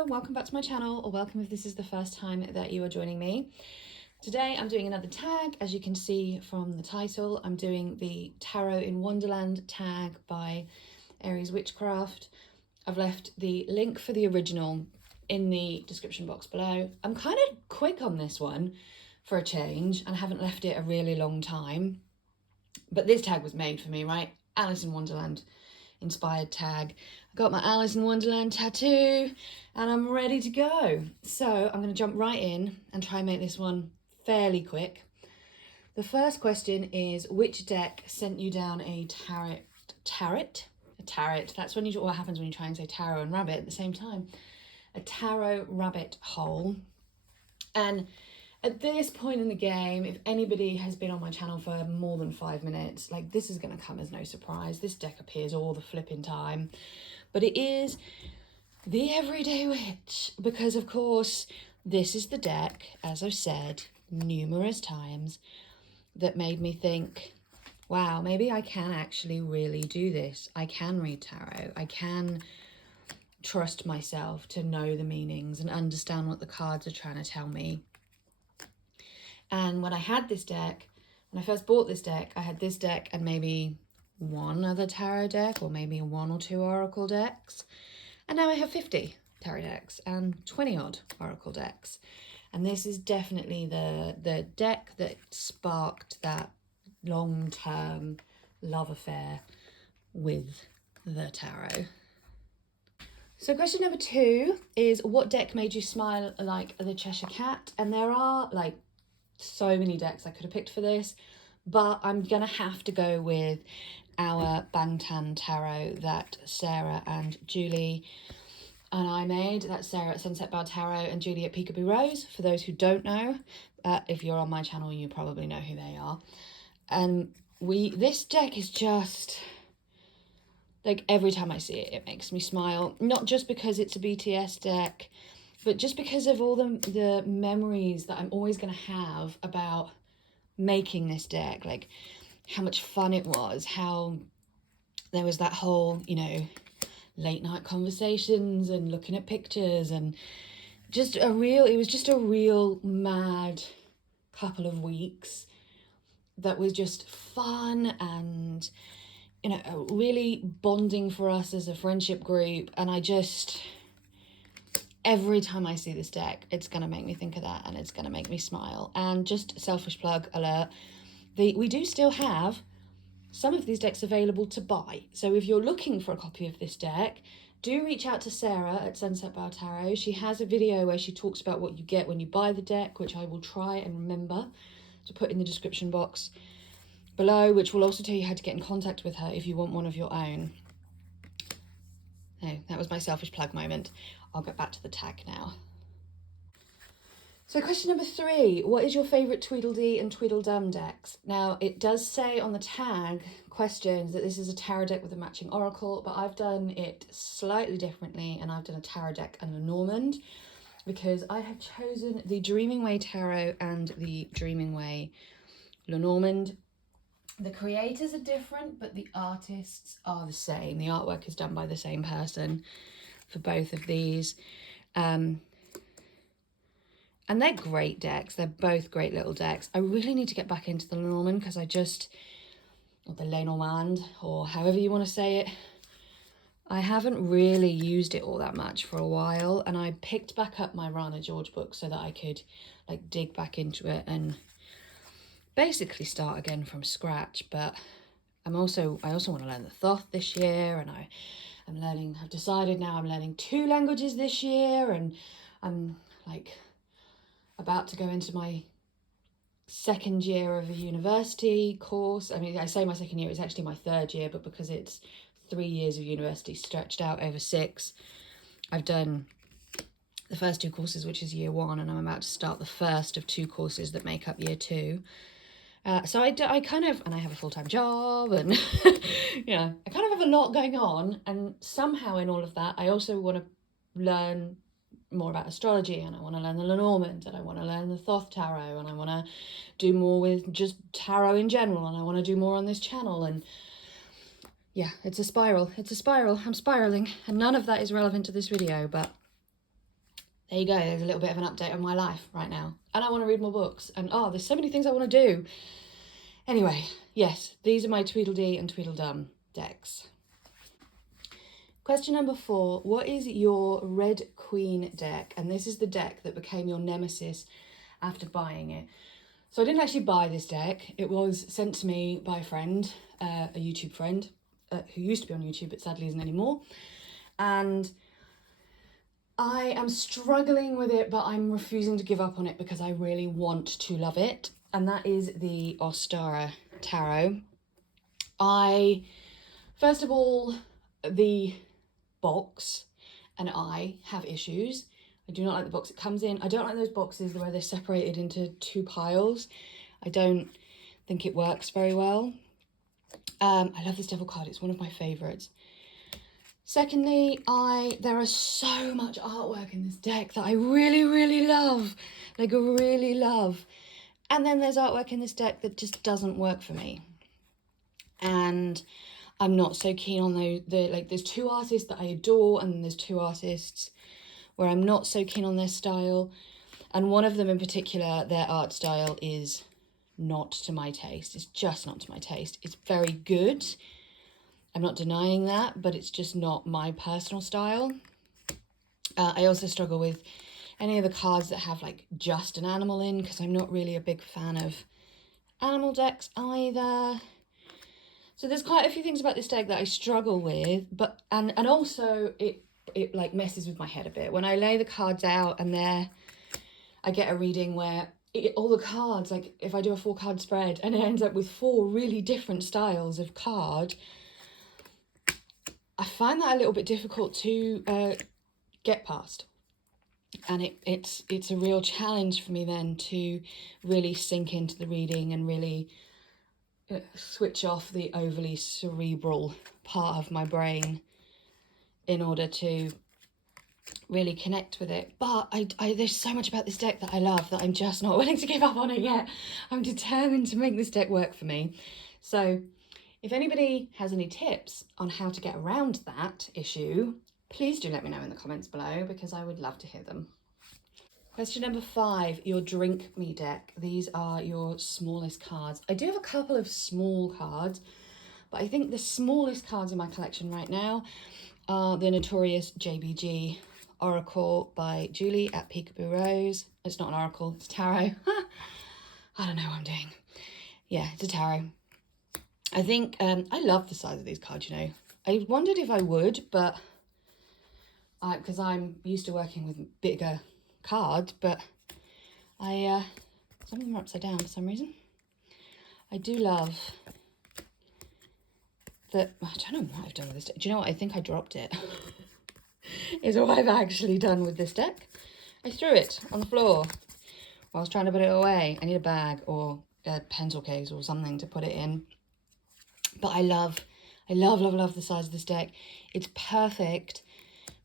Hello, welcome back to my channel, or welcome if this is the first time that you are joining me. Today I'm doing another tag. As you can see from the title, I'm doing the Tarot in Wonderland tag by Aries Witchcraft. I've left the link for the original in the description box below. I'm kind of quick on this one for a change and I haven't left it a really long time, but this tag was made for me, right? Alice in Wonderland inspired tag. I got my Alice in Wonderland tattoo and I'm ready to go. So I'm going to jump right in and try and make this one fairly quick. The first question is, which deck sent you down a tarot? That's when what happens when you try and say tarot and rabbit at the same time. A tarot rabbit hole. And at this point in the game, if anybody has been on my channel for more than 5 minutes, like, this is going to come as no surprise. This deck appears all the flipping time. But it is the Everyday Witch, because of course this is the deck, as I've said numerous times, that made me think, wow, maybe I can actually really do this. I can read tarot. I can trust myself to know the meanings and understand what the cards are trying to tell me. And when I had this deck, when I first bought this deck, I had this deck and maybe one other tarot deck, or maybe 1 or 2 oracle decks. And now I have 50 tarot decks and 20 odd oracle decks. And this is definitely the deck that sparked that long-term love affair with the tarot. So question number 2 is, what deck made you smile like the Cheshire Cat? And there are like so many decks I could have picked for this, but I'm gonna have to go with our Bangtan tarot that Sarah and Julie and I made. That's Sarah at Sunset Bar Tarot and Julie at Peekaboo Rose. For those who don't know, if you're on my channel, you probably know who they are. And this deck is just like, every time I see it, it makes me smile. Not just because it's a BTS deck, but just because of all the memories that I'm always going to have about making this deck. Like, how much fun it was, how there was that whole, you know, late night conversations and looking at pictures, and it was just a real mad couple of weeks that was just fun and, you know, really bonding for us as a friendship group. And every time I see this deck, it's going to make me think of that and it's going to make me smile. And just selfish plug alert, we do still have some of these decks available to buy. So if you're looking for a copy of this deck, do reach out to Sarah at Sunset Bar Tarot. She has a video where she talks about what you get when you buy the deck, which I will try and remember to put in the description box below, which will also tell you how to get in contact with her if you want one of your own. No, that was my selfish plug moment. I'll get back to the tag now. So question number 3, what is your favourite Tweedledee and Tweedledum decks? Now, it does say on the tag questions that this is a tarot deck with a matching oracle, but I've done it slightly differently, and I've done a tarot deck and a Normand, because I have chosen the Dreaming Way Tarot and the Dreaming Way Lenormand. The creators are different, but the artists are the same. The artwork is done by the same person for both of these. And they're great decks. They're both great little decks. I really need to get back into the Lenormand, because or the Lenormand, or however you want to say it, I haven't really used it all that much for a while. And I picked back up my Rana George book so that I could like dig back into it and basically start again from scratch. But I also want to learn the Thoth this year, and I've decided now I'm learning 2 languages this year, and I'm like about to go into my 2nd year of a university course. I mean, I say my 2nd year, it's actually my 3rd year, but because it's 3 years of university stretched out over 6, I've done the first 2 courses, which is year 1, and I'm about to start the first of 2 courses that make up year 2. So I kind of, and I have a full-time job, and you know, I kind of have a lot going on, and somehow in all of that, I also want to learn more about astrology, and I want to learn the Lenormand, and I want to learn the Thoth tarot, and I want to do more with just tarot in general, and I want to do more on this channel. And yeah, it's a spiral. I'm spiraling, and none of that is relevant to this video, but there you go. There's a little bit of an update on my life right now. And I want to read more books. And oh, there's so many things I want to do. Anyway, yes, these are my Tweedledee and Tweedledum decks. Question number 4, what is your Red Queen deck? And this is the deck that became your nemesis after buying it. So I didn't actually buy this deck. It was sent to me by a friend, a YouTube friend, who used to be on YouTube but sadly isn't anymore. And I am struggling with it, but I'm refusing to give up on it because I really want to love it. And that is the Ostara Tarot. First of all, the box and I have issues. I do not like the box it comes in. I don't like those boxes where they're separated into 2 piles. I don't think it works very well. I love this devil card. It's one of my favourites. Secondly, there is so much artwork in this deck that I really, really love. Like, really love. And then there's artwork in this deck that just doesn't work for me. And I'm not so keen on there's 2 artists that I adore, and then there's 2 artists where I'm not so keen on their style. And one of them in particular, their art style is not to my taste. It's just not to my taste. It's very good. I'm not denying that, but it's just not my personal style. I also struggle with any of the cards that have like just an animal in, because I'm not really a big fan of animal decks either. So there's quite a few things about this deck that I struggle with, but and also it like messes with my head a bit. When I lay the cards out and I get a reading where all the cards, like if I do a 4-card spread and it ends up with 4 really different styles of card, I find that a little bit difficult to get past. And it's a real challenge for me then to really sink into the reading and really switch off the overly cerebral part of my brain in order to really connect with it. But there's so much about this deck that I love that I'm just not willing to give up on it yet. I'm determined to make this deck work for me. So if anybody has any tips on how to get around that issue, please do let me know in the comments below, because I would love to hear them. Question number 5, your Drink Me deck. These are your smallest cards. I do have a couple of small cards, but I think the smallest cards in my collection right now are the notorious JBG Oracle by Julie at Peekaboo Rose. It's not an oracle, it's tarot. I don't know what I'm doing. Yeah, it's a tarot. I think, I love the size of these cards, you know. I wondered if I would, but because I'm used to working with bigger cards, but some of them are upside down for some reason. I do love that. I don't know what I've done with this deck. Do you know what? I think I dropped it. Is what I've actually done with this deck. I threw it on the floor while I was trying to put it away. I need a bag or a pencil case or something to put it in. But I love the size of this deck. It's perfect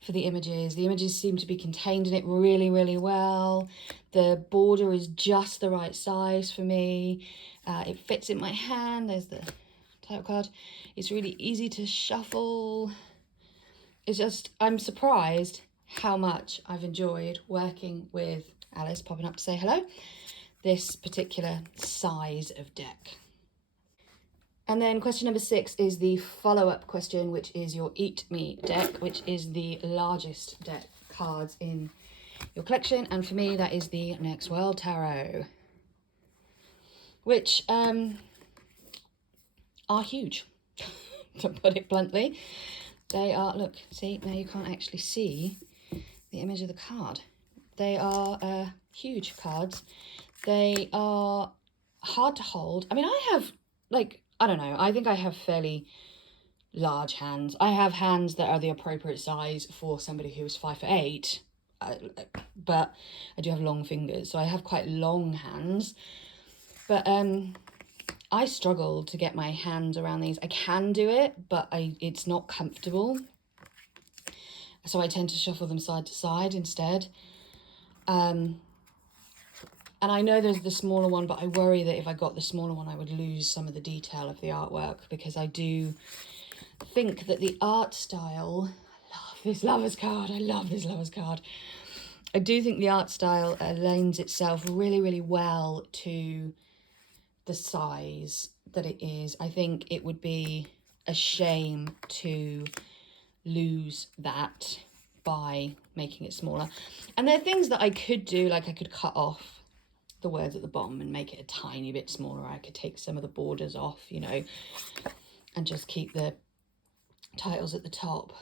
for the images. The images seem to be contained in it really, really well. The border is just the right size for me. It fits in my hand. There's the title card. It's really easy to shuffle. It's just, I'm surprised how much I've enjoyed working with Alice, popping up to say hello, this particular size of deck. And then question number 6 is the follow-up question, which is your Eat Me deck, which is the largest deck cards in your collection. And for me, that is the Next World Tarot, which are huge, to put it bluntly. They are, look, see, now you can't actually see the image of the card. They are huge cards. They are hard to hold. I mean, I have, like, I don't know, I think I have fairly large hands. I have hands that are the appropriate size for somebody who is 5'8", but I do have long fingers, so I have quite long hands. But I struggle to get my hands around these. I can do it, but it's not comfortable. So I tend to shuffle them side to side instead. And I know there's the smaller one, but I worry that if I got the smaller one, I would lose some of the detail of the artwork, because I do think that the art style, I love this lover's card. I love this lover's card. I do think the art style lends itself really, really well to the size that it is. I think it would be a shame to lose that by making it smaller. And there are things that I could do, like I could cut off the words at the bottom and make it a tiny bit smaller. I could take some of the borders off, you know, and just keep the titles at the top,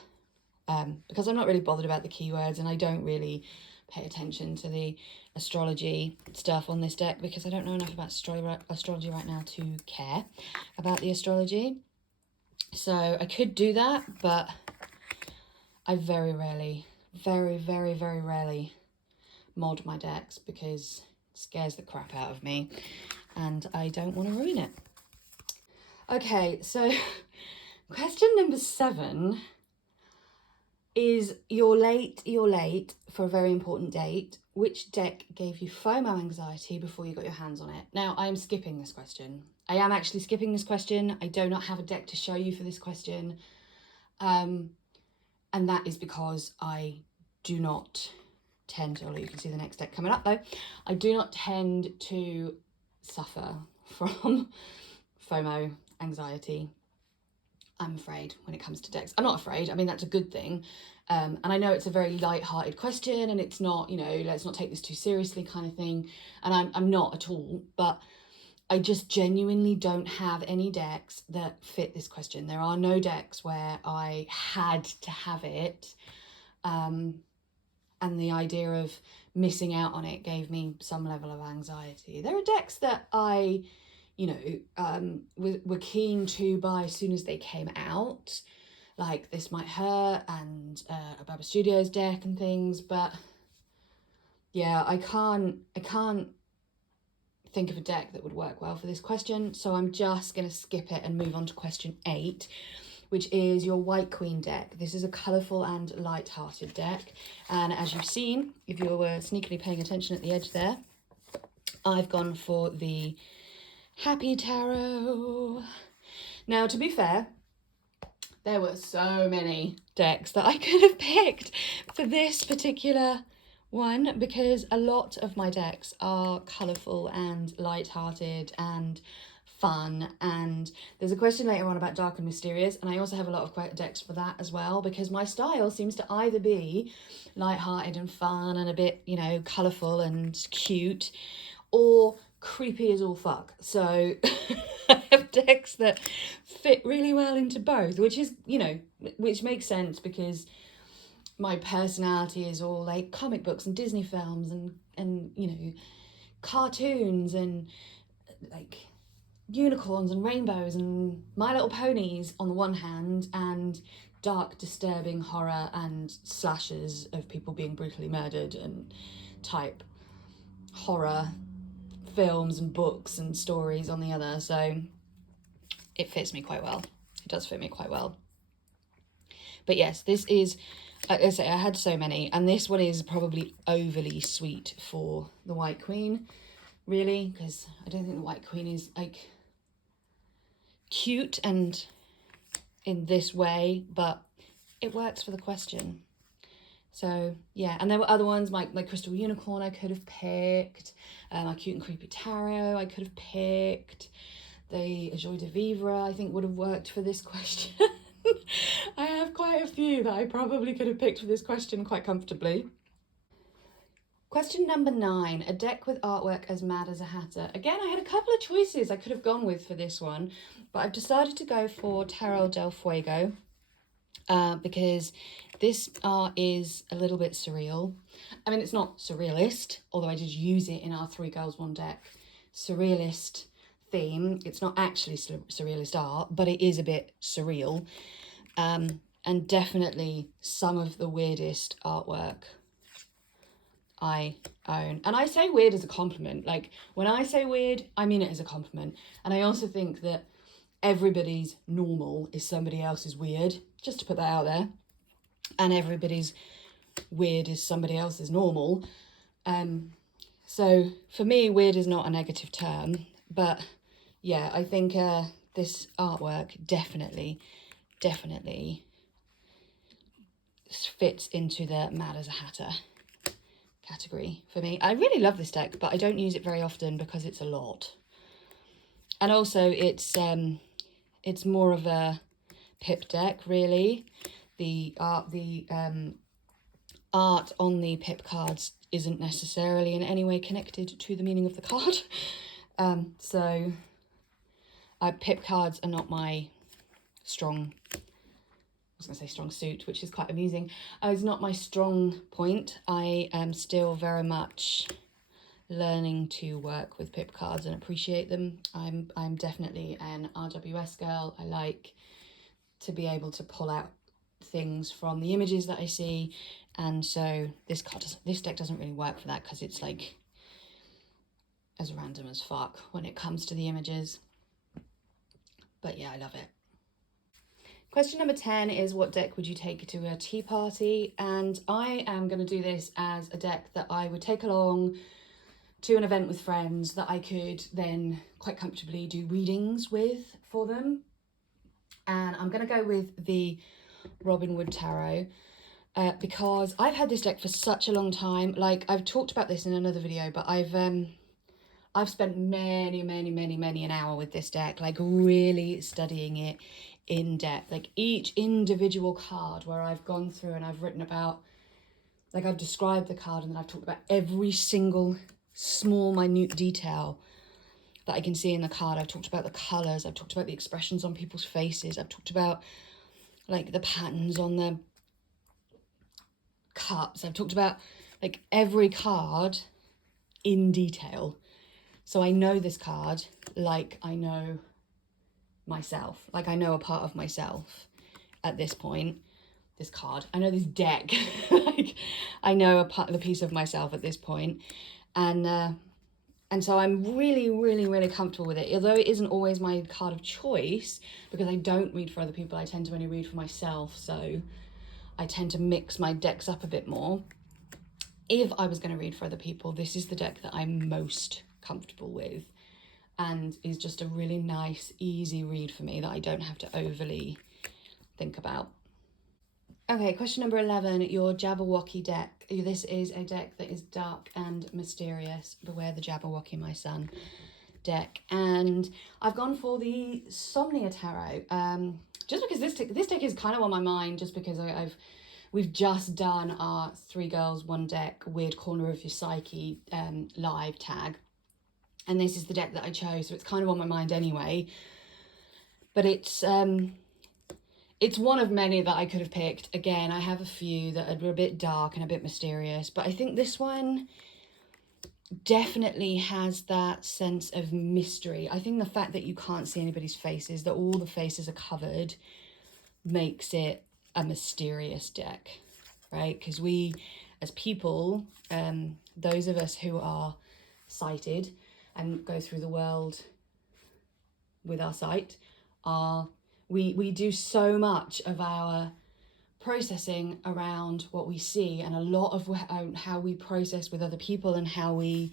because I'm not really bothered about the keywords, and I don't really pay attention to the astrology stuff on this deck because I don't know enough about astrology right now to care about the astrology. So I could do that, but I very rarely, very rarely mod my decks because it scares the crap out of me and I don't want to ruin it. Okay, so question number 7 is you're late for a very important date. Which deck gave you FOMO anxiety before you got your hands on it? Now, I am skipping this question. I am actually skipping this question. I do not have a deck to show you for this question. And that is because I do not tend to, you can see the next deck coming up though, I do not tend to suffer from FOMO anxiety, I'm afraid, when it comes to decks. I'm not afraid, I mean, that's a good thing. And I know it's a very light-hearted question and it's not, you know, let's not take this too seriously kind of thing. And I'm not at all, but I just genuinely don't have any decks that fit this question. There are no decks where I had to have it. And the idea of missing out on it gave me some level of anxiety. There are decks that I, you know, were keen to buy as soon as they came out, like This Might Hurt and a Baba Studios deck and things, but yeah, I can't think of a deck that would work well for this question, so I'm just going to skip it and move on to question 8, which is your White Queen deck. This is a colourful and light-hearted deck, and as you've seen, if you were sneakily paying attention at the edge there, I've gone for the Happy Tarot. Now, to be fair, there were so many decks that I could have picked for this particular one because a lot of my decks are colourful and light-hearted and fun, and there's a question later on about dark and mysterious, and I also have a lot of decks for that as well because my style seems to either be light-hearted and fun and a bit, you know, colourful and cute, or creepy as all fuck. So I have decks that fit really well into both, which is, you know, which makes sense because my personality is all like comic books and Disney films and you know, cartoons and like unicorns and rainbows and My Little Ponies on the one hand, and dark, disturbing horror and slashers of people being brutally murdered and type horror films and books and stories on the other. So it fits me quite well. It does fit me quite well. But yes, this is, like I say, I had so many, and this one is probably overly sweet for the White Queen, really, because I don't think the White Queen is like cute and in this way, but it works for the question. So yeah, and there were other ones, my Crystal Unicorn I could have picked, my Cute and Creepy Tarot I could have picked, the Joie de Vivre I think would have worked for this question. I have quite a few that I probably could have picked for this question quite comfortably. Question number 9, a deck with artwork as mad as a hatter. Again, I had a couple of choices I could have gone with for this one, but I've decided to go for Tarot del Fuego because this art is a little bit surreal. I mean, it's not surrealist, although I did use it in our 3 Girls 1 deck surrealist theme. It's not actually surrealist art, but it is a bit surreal, and definitely some of the weirdest artwork I own. And I say weird as a compliment. Like, when I say weird, I mean it as a compliment. And I also think that everybody's normal is somebody else's weird, just to put that out there. And everybody's weird is somebody else's normal. So for me, weird is not a negative term, but yeah, I think this artwork definitely fits into the Mad as a Hatter category for me. I really love this deck, but I don't use it very often because it's a lot. And also it's more of a pip deck, really. The art on the pip cards isn't necessarily in any way connected to the meaning of the card. So pip cards are not my strong, I was going to say strong suit, which is quite amusing. It's not my strong point. I am still very much learning to work with pip cards and appreciate them. I'm definitely an RWS girl. I like to be able to pull out things from the images that I see, and so this deck doesn't really work for that because it's like as random as fuck when it comes to the images. But yeah, I love it. Question number 10 is, what deck would you take to a tea party? And I am going to do this as a deck that I would take along to an event with friends that I could then quite comfortably do readings with for them. And I'm going to go with the Robin Wood Tarot because I've had this deck for such a long time. Like, I've talked about this in another video, but I've spent many an hour with this deck, like really studying it in depth, like each individual card where I've gone through and I've written about, like I've described the card and then I've talked about every single small minute detail that I can see in the card. I've talked about the colours, I've talked about the expressions on people's faces, I've talked about like the patterns on the cups, I've talked about like every card in detail. So I know this card like I know myself, like I know a part of myself at this point. This card, I know this deck, like I know the piece of myself at this point. And so I'm really comfortable with it, although it isn't always my card of choice because I don't read for other people. I tend to only read for myself, so I tend to mix my decks up a bit more. If I was going to read for other people, this is the deck that I'm most comfortable with and is just a really nice, easy read for me that I don't have to overly think about. Okay, question number 11, your Jabberwocky deck. This is a deck that is dark and mysterious. Beware the Jabberwocky, my son deck. And I've gone for the Somnia Tarot, just because this deck is kind of on my mind, just because we've just done our 3 Girls 1 Deck Weird Corner of Your Psyche live tag. And this is the deck that I chose, so it's kind of on my mind anyway. But it's one of many that I could have picked. Again, I have a few that are a bit dark and a bit mysterious, but I think this one definitely has that sense of mystery. I think the fact that you can't see anybody's faces, that all the faces are covered, makes it a mysterious deck, right? Because we, as people, those of us who are sighted and go through the world with our sight, we do so much of our processing around what we see, and a lot of how we process with other people, and how we,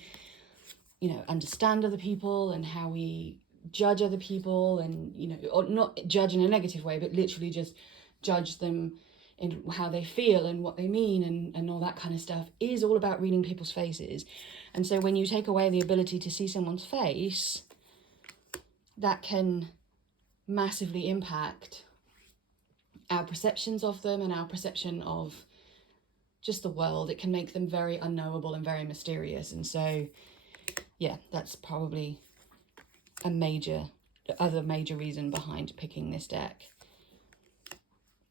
understand other people, and how we judge other people, and, or not judge in a negative way, but literally just judge them in how they feel and what they mean and all that kind of stuff, is all about reading people's faces. And so when you take away the ability to see someone's face, that can massively impact our perceptions of them and our perception of just the world. It can make them very unknowable and very mysterious. And so, yeah, that's probably other major reason behind picking this deck,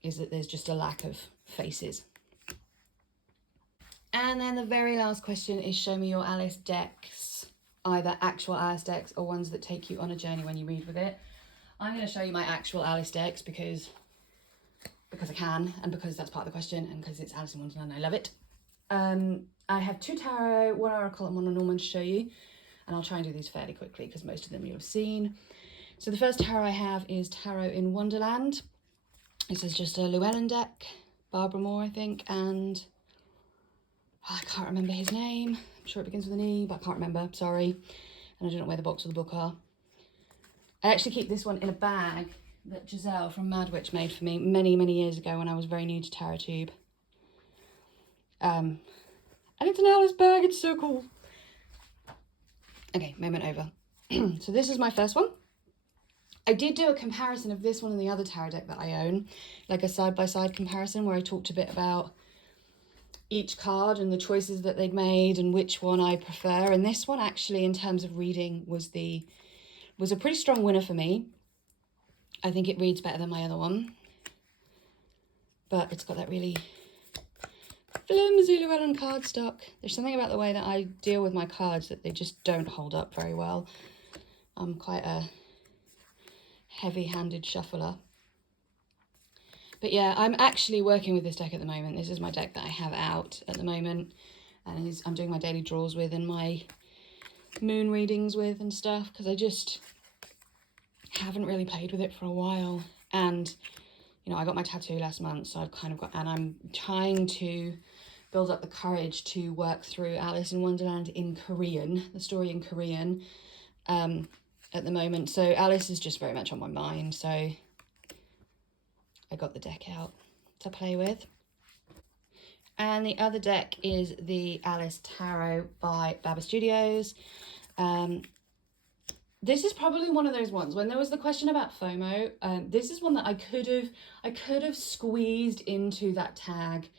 is that there's just a lack of faces. And then the very last question is, show me your Alice decks, either actual Alice decks or ones that take you on a journey when you read with it. I'm going to show you my actual Alice decks because I can, and because that's part of the question, and because it's Alice in Wonderland and I love it. I have 2 tarot, 1 oracle and 1 Lenormand to show you, and I'll try and do these fairly quickly because most of them you'll have seen. So the first tarot I have is Tarot in Wonderland. This is just a Llewellyn deck, Barbara Moore, I think, and I can't remember his name. I'm sure it begins with an E, but I can't remember, sorry. And I don't know where the box of the book are. I actually keep this one in a bag that Giselle from Mad Witch made for me many years ago when I was very new to TarotTube. And And it's an Alice bag, it's so cool. Okay, moment over. So this is my first one. I did do a comparison of this one and the other tarot deck that I own, like a side-by-side comparison where I talked a bit about each card and the choices that they'd made and which one I prefer. And this one actually, in terms of reading, was a pretty strong winner for me. I think it reads better than my other one, but it's got that really flimsy Llewellyn cardstock. There's something about the way that I deal with my cards that they just don't hold up very well. I'm quite a heavy-handed shuffler. But yeah, I'm actually working with this deck at the moment. This is my deck that I have out at the moment, and I'm doing my daily draws with and my moon readings with and stuff, because I just haven't really played with it for a while. And you know, I got my tattoo last month, so I've kind of got, and I'm trying to build up the courage to work through Alice in Wonderland in Korean, the story in Korean, at the moment. So Alice is just very much on my mind, so I got the deck out to play with. And the other deck is the Alice Tarot by Baba Studios. This is probably one of those ones, when there was the question about FOMO, this is one that I could have squeezed into that tag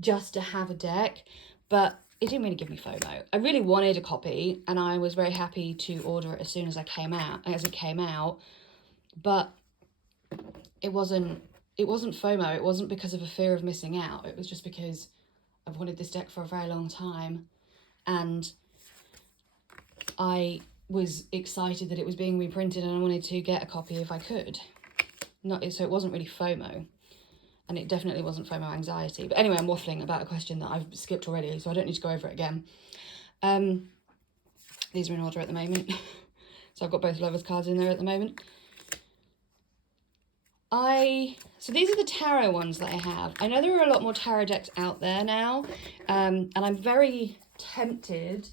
just to have a deck, but it didn't really give me FOMO. I really wanted a copy, and I was very happy to order it as soon as it came out, but it wasn't FOMO. It wasn't because of a fear of missing out. It was just because I've wanted this deck for a very long time, and I was excited that it was being reprinted, and I wanted to get a copy if I could. So it wasn't really FOMO, and it definitely wasn't FOMO anxiety. But anyway, I'm waffling about a question that I've skipped already, so I don't need to go over it again. These are in order at the moment. So I've got both lovers cards in there at the moment. So these are the tarot ones that I have. I know there are a lot more tarot decks out there now, and I'm very tempted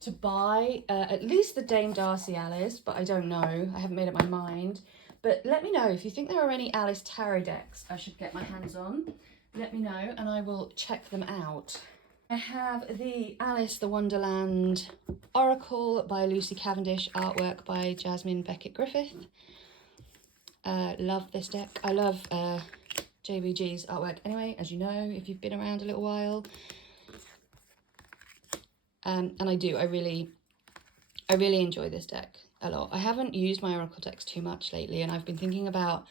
to buy at least the Dame Darcy Alice, but I don't know. I haven't made up my mind. But let me know if you think there are any Alice tarot decks I should get my hands on. Let me know and I will check them out. I have the Alice the Wonderland Oracle by Lucy Cavendish, artwork by Jasmine Beckett Griffith. Love this deck. I love JBG's artwork anyway, as you know, if you've been around a little while. And I really enjoy this deck a lot. I haven't used my Oracle decks too much lately, and I've been thinking about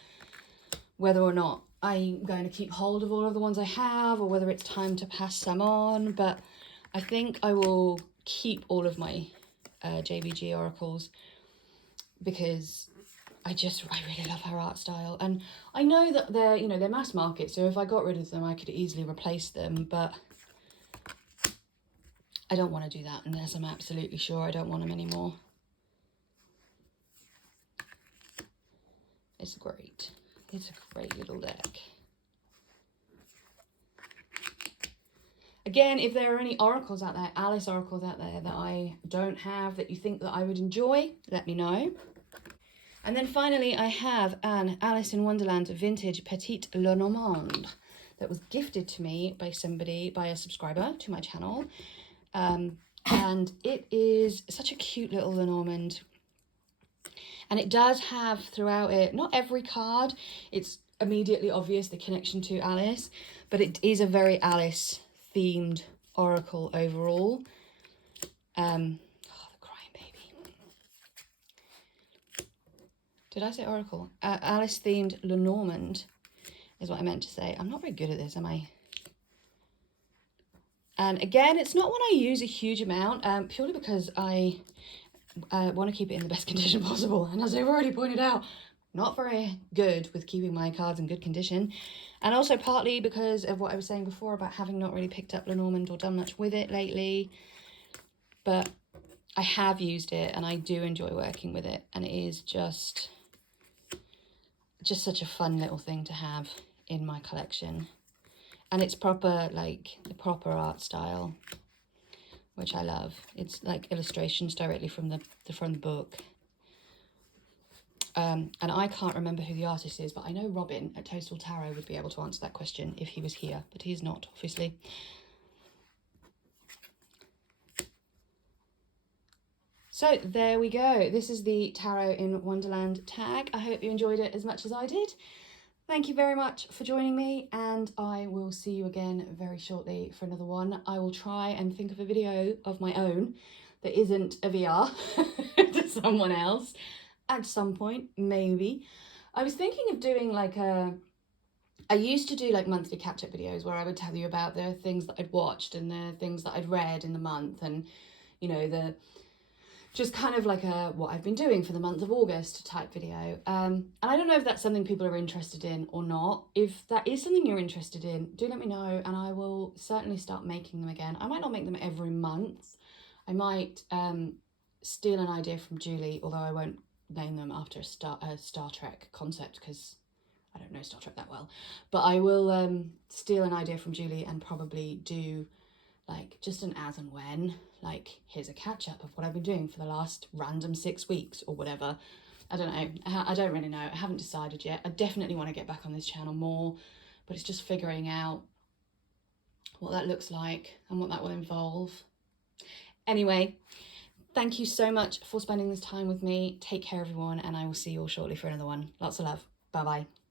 whether or not I'm going to keep hold of all of the ones I have, or whether it's time to pass some on, but I think I will keep all of my JBG Oracles, because I really love her art style, and I know that they're mass market, so if I got rid of them I could easily replace them, but I don't want to do that unless I'm absolutely sure I don't want them anymore. It's great. It's a great little deck. Again, if there are any oracles out there, Alice oracles out there that I don't have that you think that I would enjoy, let me know. And then finally, I have an Alice in Wonderland vintage Petite Lenormand that was gifted to me by a subscriber to my channel. And it is such a cute little Lenormand. And it does have throughout it, not every card, it's immediately obvious the connection to Alice, but it is a very Alice themed oracle overall. The crying baby. Did I say oracle? Alice themed Lenormand is what I meant to say. I'm not very good at this, am I? And again, it's not one I use a huge amount, purely because I want to keep it in the best condition possible. And as I've already pointed out, not very good with keeping my cards in good condition. And also partly because of what I was saying before about having not really picked up Lenormand or done much with it lately. But I have used it and I do enjoy working with it. And it is just such a fun little thing to have in my collection. And it's proper, like, the proper art style, which I love. It's like illustrations directly from the book. And I can't remember who the artist is, but I know Robin at Total Tarot would be able to answer that question if he was here, but he's not, obviously. So there we go. This is the Tarot in Wonderland tag. I hope you enjoyed it as much as I did. Thank you very much for joining me, and I will see you again very shortly for another one. I will try and think of a video of my own that isn't a VR to someone else at some point, maybe. I was thinking of doing like I used to do like monthly catch-up videos where I would tell you about the things that I'd watched and the things that I'd read in the month, and you know, just kind of like a what I've been doing for the month of August type video. And I don't know if that's something people are interested in or not. If that is something you're interested in, do let me know and I will certainly start making them again. I might not make them every month. I might steal an idea from Julie, although I won't name them after a Star Trek concept because I don't know Star Trek that well. But I will steal an idea from Julie and probably do like just an as and when, like here's a catch up of what I've been doing for the last random 6 weeks or whatever. I don't know. I don't really know. I haven't decided yet. I definitely want to get back on this channel more, but it's just figuring out what that looks like and what that will involve. Anyway, thank you so much for spending this time with me. Take care, everyone, and I will see you all shortly for another one. Lots of love. Bye-bye.